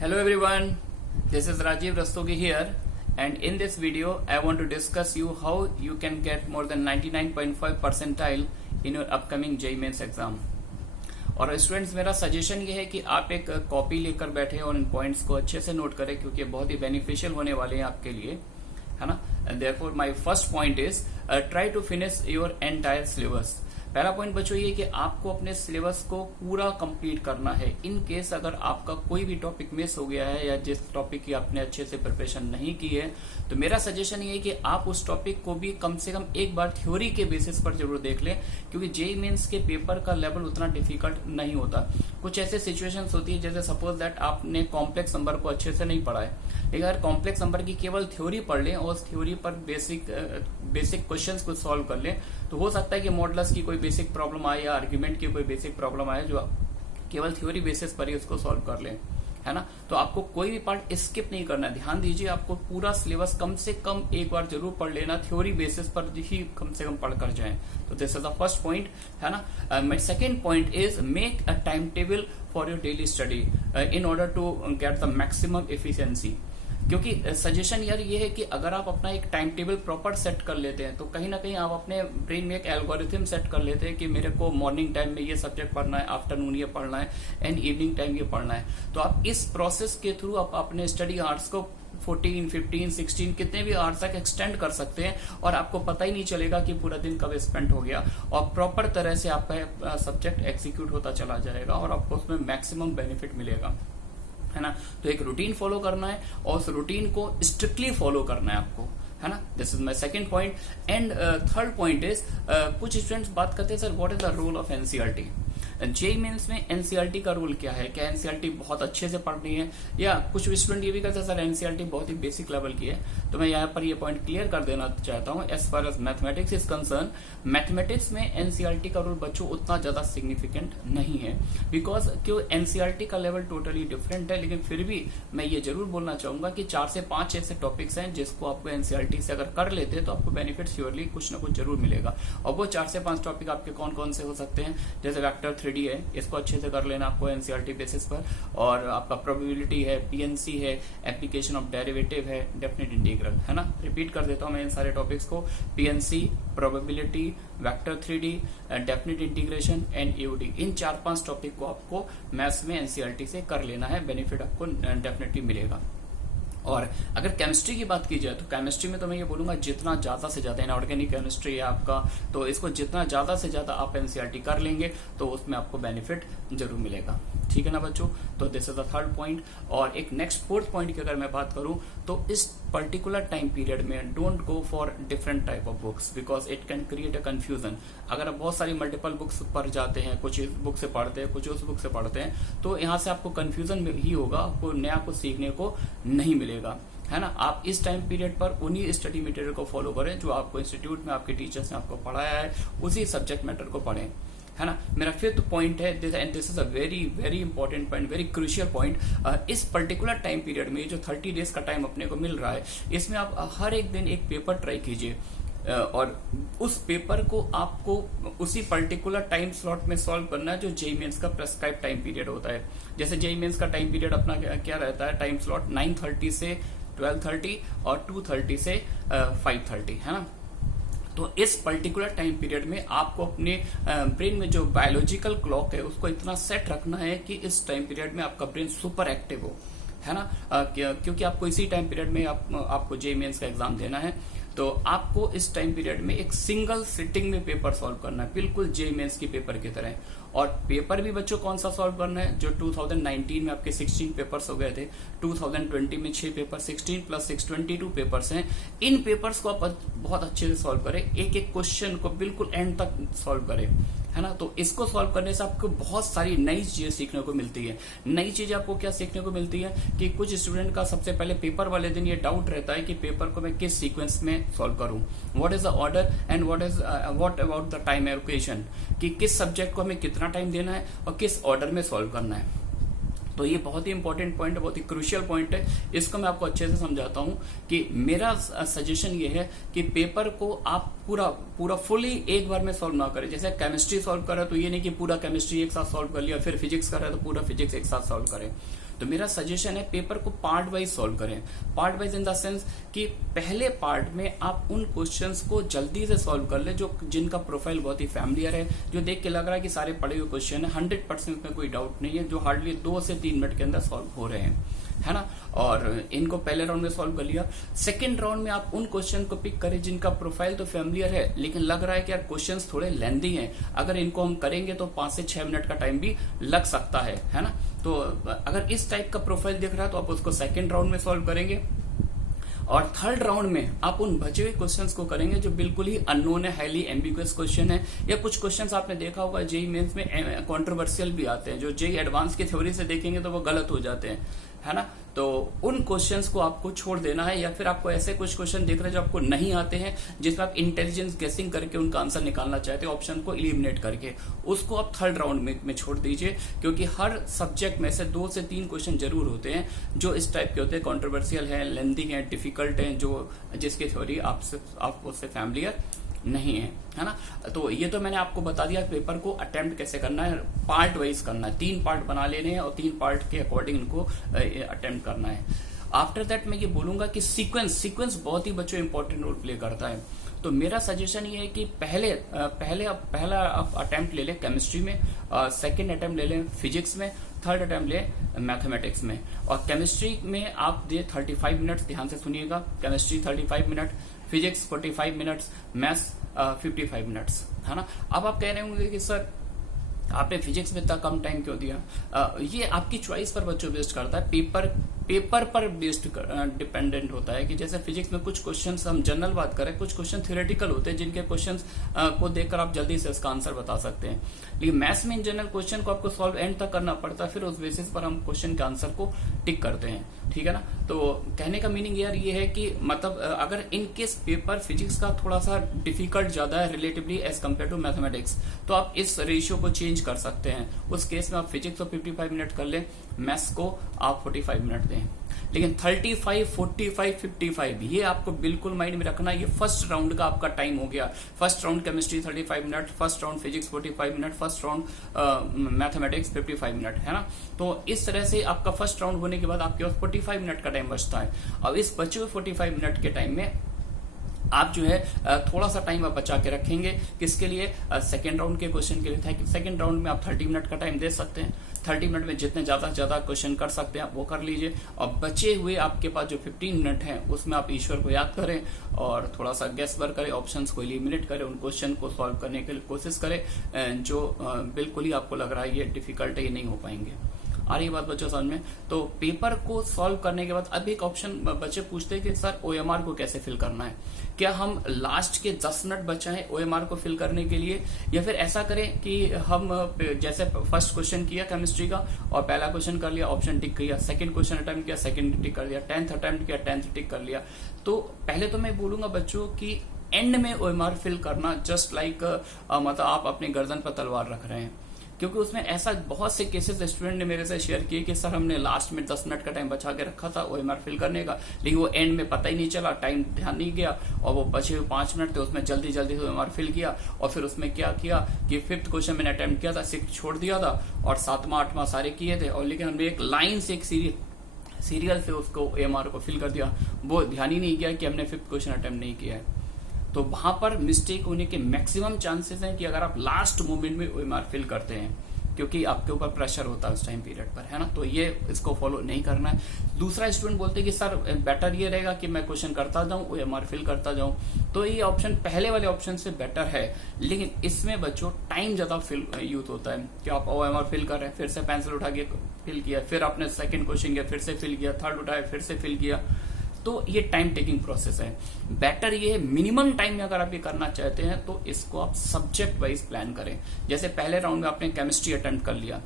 Hello everyone, this is Rajiv Rastogi here, and in this video I want to discuss you how you can get more than 99.5 percentile in your upcoming JEE Mains exam. और students मेरा suggestion ये है कि आप एक copy लेकर बैठे और इन पॉइंट्स को अच्छे से नोट करें क्योंकि बहुत ही बेनिफिशियल होने वाले हैं आपके लिए, है ना. And therefore my first point is try to finish your entire syllabus. पहला पॉइंट बच्चों ये कि आपको अपने सिलेबस को पूरा कंप्लीट करना है. इन केस अगर आपका कोई भी टॉपिक मिस हो गया है या जिस टॉपिक की आपने अच्छे से प्रिपरेशन नहीं की है तो मेरा सजेशन ये है कि आप उस टॉपिक को भी कम से कम एक बार थ्योरी के बेसिस पर जरूर देख लें क्योंकि जेईई मेंस के पेपर का लेवल उतना डिफिकल्ट नहीं होता. कुछ ऐसे सिचुएशंस होती है जैसे सपोज दैट आपने कॉम्प्लेक्स नंबर को अच्छे से नहीं पढ़ा है, लेकिन अगर कॉम्प्लेक्स नंबर की केवल थ्योरी पढ़ लें और उस थ्योरी पर बेसिक क्वेश्चंस को सॉल्व कर लें तो हो सकता है कि मॉडुलस की कोई बेसिक प्रॉब्लम आए या आर्ग्यूमेंट की कोई बेसिक प्रॉब्लम आए जो केवल थ्योरी बेसिस पर ही उसको सॉल्व कर लें, है ना. तो आपको कोई भी पार्ट स्किप नहीं करना है. ध्यान दीजिए, आपको पूरा सिलेबस कम से कम एक बार जरूर पढ़ लेना, थ्योरी बेसिस पर ही कम से कम पढ़ कर जाएं. तो this is the first point, है ना. My second point is make a time table for your daily study in order to get the maximum efficiency. क्योंकि सजेशन यार ये है कि अगर आप अपना एक टाइम टेबल प्रॉपर सेट कर लेते हैं तो कहीं ना कहीं आप अपने ब्रेन में एक एल्गोरिथम सेट कर लेते हैं कि मेरे को मॉर्निंग टाइम में ये सब्जेक्ट पढ़ना है, आफ्टरनून ये पढ़ना है एंड इवनिंग टाइम ये पढ़ना है. तो आप इस प्रोसेस के थ्रू आप अपने स्टडी आवर्स को 14, 15, 16 कितने भी आवर्स तक एक्सटेंड कर सकते हैं और आपको पता ही नहीं चलेगा कि पूरा दिन कब स्पेंड हो गया और प्रॉपर तरह से आपका सब्जेक्ट एग्जीक्यूट होता चला जाएगा और आपको उसमें मैक्सिमम बेनिफिट मिलेगा, है ना. तो एक रूटीन फॉलो करना है और उस रूटीन को स्ट्रिक्टली फॉलो करना है आपको, है ना. This is my second point. And third point is कुछ स्टूडेंट्स बात करते हैं sir what is the role of NCERT. JEE Mains में एनसीईआरटी का रोल क्या है, क्या एनसीईआरटी बहुत अच्छे से पढ़नी है, या कुछ स्टूडेंट ये भी कहते हैं सर एनसीईआरटी बहुत ही बेसिक लेवल की है. तो मैं यहाँ पर ये पॉइंट क्लियर कर देना चाहता हूँ. As far as mathematics is concern, mathematics में एनसीईआरटी का रोल बच्चों उतना ज्यादा सिग्निफिकेंट नहीं है बिकॉज क्यों एनसीईआरटी का लेवल टोटली डिफरेंट है. लेकिन फिर भी मैं ये जरूर बोलना चाहूंगा कि 4 से 5 ऐसे टॉपिक्स हैं जिसको आपको एनसीईआरटी से अगर कर लेते हैं तो आपको बेनिफिट श्योरली कुछ ना कुछ जरूर मिलेगा. और वो 4 से 5 टॉपिक आपके कौन कौन से हो सकते हैं, जैसे वेक्टर 3D है, इसको अच्छे से कर लेना आपको एनसीईआरटी बेसिस पर. और आपका प्रोबेबिलिटी है, पीएनसी है, एप्लीकेशन ऑफ डेरिवेटिव है, डेफिनेट इंटीग्रल, है ना. रिपीट कर देता हूं मैं इन सारे टॉपिक्स को. PNC, probability, vector 3D, definite integration and EOD, in 4-5 topic को आपको मैथ्स में एनसीईआरटी से कर लेना है. बेनिफिट आपको डेफिनेटली मिलेगा. और अगर केमिस्ट्री की बात की जाए तो केमिस्ट्री में तो मैं ये बोलूंगा जितना ज्यादा से ज्यादा इनऑर्गेनिक केमिस्ट्री है आपका, तो इसको जितना ज्यादा से ज्यादा आप एनसीईआरटी कर लेंगे तो उसमें आपको बेनिफिट जरूर मिलेगा. ठीक है ना बच्चों. तो this is the third point. और एक नेक्स्ट फोर्थ पॉइंट की अगर मैं बात करूं तो इस पर्टिकुलर टाइम पीरियड में don't go for different type of books because it can create a confusion. अगर आप बहुत सारी मल्टीपल बुक्स पर जाते हैं, कुछ इस बुक से पढ़ते हैं, कुछ उस बुक से पढ़ते हैं, तो यहाँ से आपको कंफ्यूजन ही होगा, आपको नया कुछ सीखने को नहीं मिलेगा, है ना. आप इस टाइम पीरियड पर उन्हीं स्टडी मटेरियल को फॉलो करें जो आपको इंस्टीट्यूट में आपके टीचर्स ने आपको पढ़ाया है, उसी सब्जेक्ट मैटर को पढ़ें, है ना. मेरा फिफ्थ पॉइंट है and this is a very very important point, very crucial point. इस पर्टिकुलर टाइम पीरियड में जो 30 डेज का टाइम अपने को मिल रहा है इसमें आप हर एक दिन एक पेपर ट्राई कीजिए और उस पेपर को आपको उसी पर्टिकुलर टाइम स्लॉट में सॉल्व करना है जो जेईई मेंस का प्रेस्क्राइब टाइम पीरियड होता है. जैसे जेईई मेंस का टाइम पीरियड अपना क्या रहता है, टाइम स्लॉट 9:30 से 12:30 और 2:30 से 5:30, है ना. तो इस पर्टिकुलर टाइम पीरियड में आपको अपने ब्रेन में जो बायोलॉजिकल क्लॉक है उसको इतना सेट रखना है कि इस टाइम पीरियड में आपका ब्रेन सुपर एक्टिव हो, है ना. क्योंकि आपको इसी टाइम पीरियड में आपको जेईई मेंस का एग्जाम देना है. तो आपको इस टाइम पीरियड में एक सिंगल सिटिंग में पेपर सॉल्व करना है, बिल्कुल जेईई मेंस की पेपर की तरह. और पेपर भी बच्चों कौन सा सॉल्व करना है, जो 2019 में आपके 16 पेपर्स हो गए थे, 2020 में 6 पेपर, 16 प्लस 6 22 पेपर्स हैं. इन पेपर्स को आप बहुत अच्छे से सॉल्व करें, एक एक क्वेश्चन को बिल्कुल एंड तक सॉल्व करें, है ना. तो इसको सॉल्व करने से आपको बहुत सारी नई चीजें सीखने को मिलती है. नई चीजें आपको क्या सीखने को मिलती है कि कुछ स्टूडेंट का सबसे पहले पेपर वाले दिन ये डाउट रहता है कि पेपर को मैं किस सीक्वेंस में सॉल्व करूं, what is the order and what about the time allocation, कि किस सब्जेक्ट को हमें कितना टाइम देना है और किस ऑर्डर में सॉल्व करना है. तो ये बहुत ही इंपॉर्टेंट पॉइंट है, बहुत ही क्रूशियल पॉइंट है. इसको मैं आपको अच्छे से समझाता हूं कि मेरा सजेशन ये है कि पेपर को आप पूरा फुली एक बार में सॉल्व ना करें. जैसे केमिस्ट्री सॉल्व करें तो ये नहीं कि पूरा केमिस्ट्री एक साथ सॉल्व कर लिया, फिर फिजिक्स कर रहे तो पूरा फिजिक्स एक साथ सॉल्व करें. तो मेरा सजेशन है पेपर को पार्ट वाइज सॉल्व करें। Part wise in the sense कि पहले पार्ट में आप उन क्वेश्चंस को जल्दी से सॉल्व कर ले जो जिनका प्रोफाइल बहुत ही फैमिलियर है, जो देख के लग रहा है कि सारे पढ़े हुए क्वेश्चन है, 100% में कोई डाउट नहीं है, जो हार्डली 2 से 3 मिनट के अंदर सॉल्व हो रहे हैं, है ना। और इनको पहले राउंड में सॉल्व कर लिया। सेकंड राउंड में आप उन क्वेश्चन को पिक करें जिनका प्रोफाइल तो फैमिलियर है, लेकिन लग रहा है कि यार क्वेश्चंस थोड़े लेंथी हैं, अगर इनको हम करेंगे तो 5 से 6 मिनट का टाइम भी लग सकता है ना। तो अगर इस टाइप का प्रोफाइल दिख रहा है तो आप उसको सेकंड राउंड में सॉल्व करेंगे। और थर्ड राउंड में आप उन बचे हुए क्वेश्चंस को करेंगे जो बिल्कुल ही अननोन है, हाईली एम्बिगुअस क्वेश्चन है, या कुछ क्वेश्चंस आपने देखा होगा जेईई मेंस में कंट्रोवर्शियल भी आते हैं, जो जेईई एडवांस की थ्योरी से देखेंगे तो वो गलत हो जाते हैं, है ना। तो उन क्वेश्चंस को आपको छोड़ देना है, या फिर आपको ऐसे कुछ क्वेश्चन देख रहे हैं जो आपको नहीं आते हैं, जिसमें आप इंटेलिजेंस गेसिंग करके उनका आंसर निकालना चाहते हैं, ऑप्शन को इलिमिनेट करके, उसको आप थर्ड राउंड में छोड़ दीजिए। क्योंकि हर सब्जेक्ट में से 2 से 3 क्वेश्चन जरूर होते हैं जो इस टाइप के होते हैं, कॉन्ट्रोवर्शियल है, लेंथी है, डिफिकल्ट है, जो जिसकी थ्योरी आपको उससे फैमिलियर नहीं है ना। तो ये तो मैंने आपको बता दिया पेपर को अटेम्प्ट कैसे करना है, पार्ट वाइज करना है, 3 पार्ट बना लेने हैं और 3 पार्ट के अकॉर्डिंग इनको अटेम्प्ट करना है। आफ्टर दैट मैं ये बोलूंगा कि सीक्वेंस बहुत ही बच्चों इंपॉर्टेंट रोल प्ले करता है। तो मेरा सजेशन ये है कि पहला आप अटेम्प्ट ले लें केमिस्ट्री में, सेकंड अटेम्प्ट ले लें फिजिक्स में, थर्ड अटेम्प्ट ले मैथमेटिक्स में। और केमिस्ट्री में आप दे 35 मिनट्स, ध्यान से सुनिएगा, chemistry 35 minute, physics 45 minutes, maths 55 minutes, है ना। अब आप कह रहे होंगे कि सर आपने फिजिक्स में इतना कम टाइम क्यों दिया? ये आपकी चॉइस पर बच्चों बेस्ड करता है, पेपर पर बेस्ड डिपेंडेंट होता है। कि जैसे फिजिक्स में कुछ क्वेश्चंस, हम जनरल बात करें, कुछ क्वेश्चन थ्योरेटिकल होते हैं जिनके क्वेश्चंस को देखकर आप जल्दी से उसका आंसर बता सकते हैं। लेकिन मैथ्स में इन जनरल क्वेश्चन को आपको सॉल्व एंड तक करना पड़ता है, फिर उस बेसिस पर हम क्वेश्चन के आंसर को टिक करते हैं, ठीक है ना। तो कहने का मीनिंग यार ये है कि मतलब अगर इन केस पेपर फिजिक्स का थोड़ा सा डिफिकल्ट ज्यादा है relatively as compare to mathematics, तो आप इस रेशियो को चेंज कर सकते हैं। उस केस में आप फिजिक्स को 55 मिनट कर लें, मैथ्स को आप 45 मिनट दें। लेकिन 35, 45, 55 ये आपको बिल्कुल माइंड में रखना। ये फर्स्ट राउंड का आपका टाइम हो गया। First round chemistry 35 minute, first round physics 45 minute, first round mathematics 55 minute, है ना। तो इस तरह से आपका फर्स्ट राउंड होने के बाद आपके पास 45 मिनट का टाइम बचता है। अब इस बचे हुए 45 मिनट के टाइम में आप जो है थोड़ा सा टाइम आप बचा के रखेंगे, किसके लिए? सेकेंड राउंड के क्वेश्चन के लिए। सेकेंड राउंड में आप 30 मिनट का टाइम दे सकते हैं। 30 मिनट में जितने ज्यादा से ज्यादा क्वेश्चन कर सकते हैं आप वो कर लीजिए। और बचे हुए आपके पास जो 15 मिनट हैं उसमें आप ईश्वर को याद करें और थोड़ा सा गेस वर्क करें, ऑप्शंस को एलिमिनेट करें, उन क्वेश्चन को सॉल्व करने के लिए कोशिश करें जो बिल्कुल ही आपको लग रहा है ये डिफिकल्ट है, ये नहीं हो पाएंगे। आ रही बात बच्चों समझ में? तो पेपर को सॉल्व करने के बाद अब एक ऑप्शन बच्चे पूछते हैं कि सर ओएमआर को कैसे फिल करना है? क्या हम लास्ट के 10 मिनट बचाएं ओएमआर को फिल करने के लिए, या फिर ऐसा करें कि हम जैसे फर्स्ट क्वेश्चन किया केमिस्ट्री का और पहला क्वेश्चन कर लिया, ऑप्शन टिक किया, सेकंड क्वेश्चन अटेम्प्ट किया, सेकंड टिक कर लिया, 10th अटेम्प्ट किया, 10th टिक कर लिया। तो पहले तो मैं बोलूंगा बच्चों की एंड में ओएमआर फिल करना जस्ट लाइक मतलब आप अपने गर्दन पर तलवार रख रहे हैं, क्योंकि उसमें ऐसा बहुत से केसेस स्टूडेंट ने मेरे से शेयर किए कि सर हमने लास्ट में 10 मिनट का टाइम बचा के रखा था ओएमआर फिल करने का, लेकिन वो एंड में पता ही नहीं चला, टाइम ध्यान नहीं गया और वो बचे हुए 5 मिनट थे उसमें जल्दी जल्दी से ओएमआर फिल किया। और फिर उसमें क्या किया कि 5th क्वेश्चन मैंने अटेम्प्ट किया था, 6th छोड़ दिया था और 7वां 8वां सारे किए थे, और लेकिन हमने एक लाइन से एक सीरियल से उसको ओएमआर को फिल कर दिया, वो ध्यान ही नहीं किया कि हमने 5th क्वेश्चन अटेम्प्ट नहीं किया है। तो वहां पर मिस्टेक होने के मैक्सिमम चांसेस हैं कि अगर आप लास्ट मोमेंट में ओएमआर फिल करते हैं, क्योंकि आपके ऊपर प्रेशर होता है उस टाइम पीरियड पर, है ना। तो ये इसको फॉलो नहीं करना है। दूसरा स्टूडेंट बोलते हैं कि सर बेटर ये रहेगा कि मैं क्वेश्चन करता जाऊं, ओएमआर फिल करता जाऊं, तो ये ऑप्शन पहले वाले ऑप्शन से बेटर है, लेकिन इसमें बच्चों टाइम ज्यादा फिल यूज होता है कि आप ओएमआर फिल कर रहे हैं, फिर से पेंसिल उठा के फिल किया, फिर आपने सेकंड क्वेश्चन किया, फिर से फिल किया, थर्ड उठाया, फिर से फिल किया, तो ये टाइम टेकिंग प्रोसेस है। बेटर ये मिनिमम टाइम में अगर आप ये करना चाहते हैं तो इसको आप सब्जेक्ट वाइज प्लान करें। जैसे पहले राउंड में आपने केमिस्ट्री अटेम्प्ट कर लिया,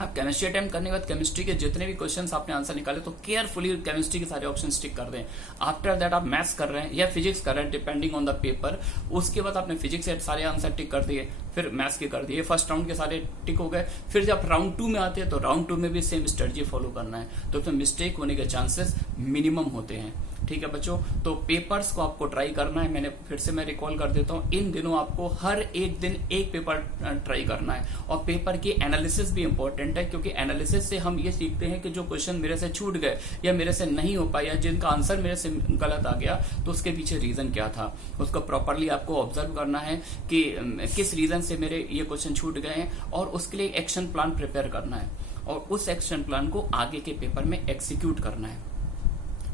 आप केमिस्ट्री अटेम्प्ट करने के बाद केमिस्ट्री के जितने भी क्वेश्चंस आपने आंसर निकाले तो केयरफुली केमिस्ट्री के सारे ऑप्शन टिक कर दें। आफ्टर दैट आप मैथ्स कर रहे हैं या फिजिक्स कर रहे हैं डिपेंडिंग ऑन द पेपर, उसके बाद आपने फिजिक्स के सारे आंसर टिक कर दिए, फिर मैथ्स के कर दिए, फर्स्ट राउंड के सारे टिक हो गए। फिर जब राउंड 2 में आते हैं तो राउंड 2 में भी सेम स्ट्रेटजी फॉलो करना है, तो उसमें मिस्टेक होने के चांसेस मिनिमम होते हैं। ठीक है बच्चों, तो पेपर्स को आपको ट्राई करना है। मैंने फिर से मैं रिकॉल कर देता हूँ, इन दिनों आपको हर एक दिन एक पेपर ट्राई करना है। और पेपर की एनालिसिस भी इंपॉर्टेंट है, क्योंकि एनालिसिस से हम ये सीखते हैं कि जो क्वेश्चन मेरे से छूट गए या मेरे से नहीं हो पाया, जिनका आंसर मेरे से गलत आ गया, तो उसके पीछे रीजन क्या था, उसको प्रॉपरली आपको ऑब्जर्व करना है कि किस रीजन से मेरे ये क्वेश्चन छूट गए हैं, और उसके लिए एक्शन प्लान प्रिपेयर करना है और उस एक्शन प्लान को आगे के पेपर में एग्जीक्यूट करना है।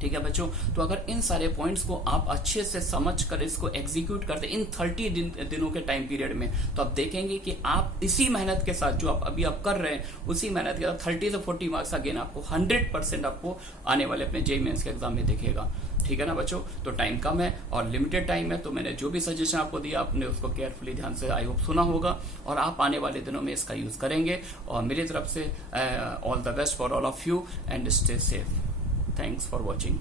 ठीक है बच्चों, तो अगर इन सारे पॉइंट्स को आप अच्छे से समझ कर इसको एग्जीक्यूट करते इन 30 दिनों के टाइम पीरियड में, तो आप देखेंगे कि आप इसी मेहनत के साथ जो आप अभी कर रहे हैं, उसी मेहनत के साथ 30 से 40 मार्क्स अगेन आपको 100% आपको आने वाले अपने जेईई मेंस के एग्जाम में दिखेगा। ठीक है ना बच्चों, तो टाइम कम है और लिमिटेड टाइम है, तो मैंने जो भी सजेशन आपको दिया आपने उसको केयरफुली ध्यान से आई होप सुना होगा, और आप आने वाले दिनों में इसका यूज करेंगे। और मेरी तरफ से all the best for all of you and stay safe. Thanks for watching.